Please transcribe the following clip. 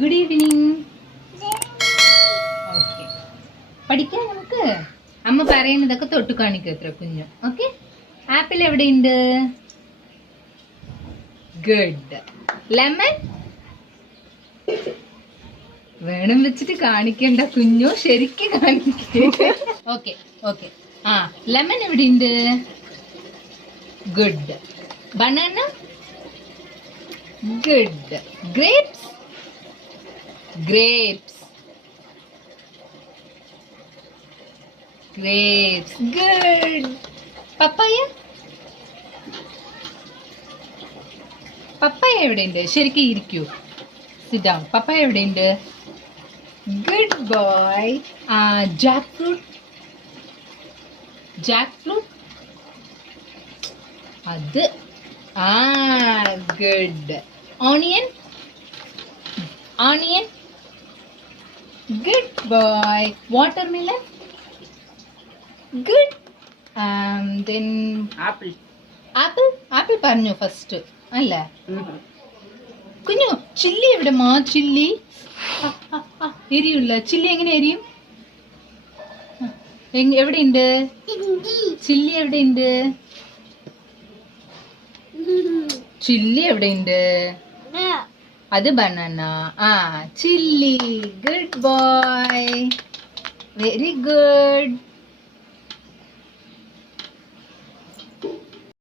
Good evening. Okay, പഠിക്കാം നമുക്ക്. അമ്മ പറയുന്നതൊക്കെ തൊട്ട് കാണിക്കും എത്ര കുഞ്ഞു. ഓക്കെ, ആപ്പിൾ എവിടെയുണ്ട്? ഗുഡ്. ലെമൺ വേണം വെച്ചിട്ട് കാണിക്കണ്ട കുഞ്ഞു, ശരിക്കും കാണിക്കേ. Okay okay. ആ, ലെമൺ എവിടെയുണ്ട്? Good. Banana good. Grapes grapes grapes good. Papaya papaya എവിടെയുണ്ട്? ശരിക്കും ഇരിക്കൂ. Sit down. പപ്പായ എവിടെയുണ്ട്? Good boy. Jackfruit jackfruit അത്. Good. Onion onion good boy. Watermelon good. Then apple apple apple പറഞ്ഞു first അല്ലേ കുഞ്ഞു? Chilli എവിടെ മാ? ചില്ലി എരിയുള്ള ചില്ലി എങ്ങനെ എരിയും? എവിടെയുണ്ട് ചില്ലി? എവിടെയുണ്ട് ചില്ലി? എവിടെയുണ്ട്? അത് banana. Chilli. Good boy, very good.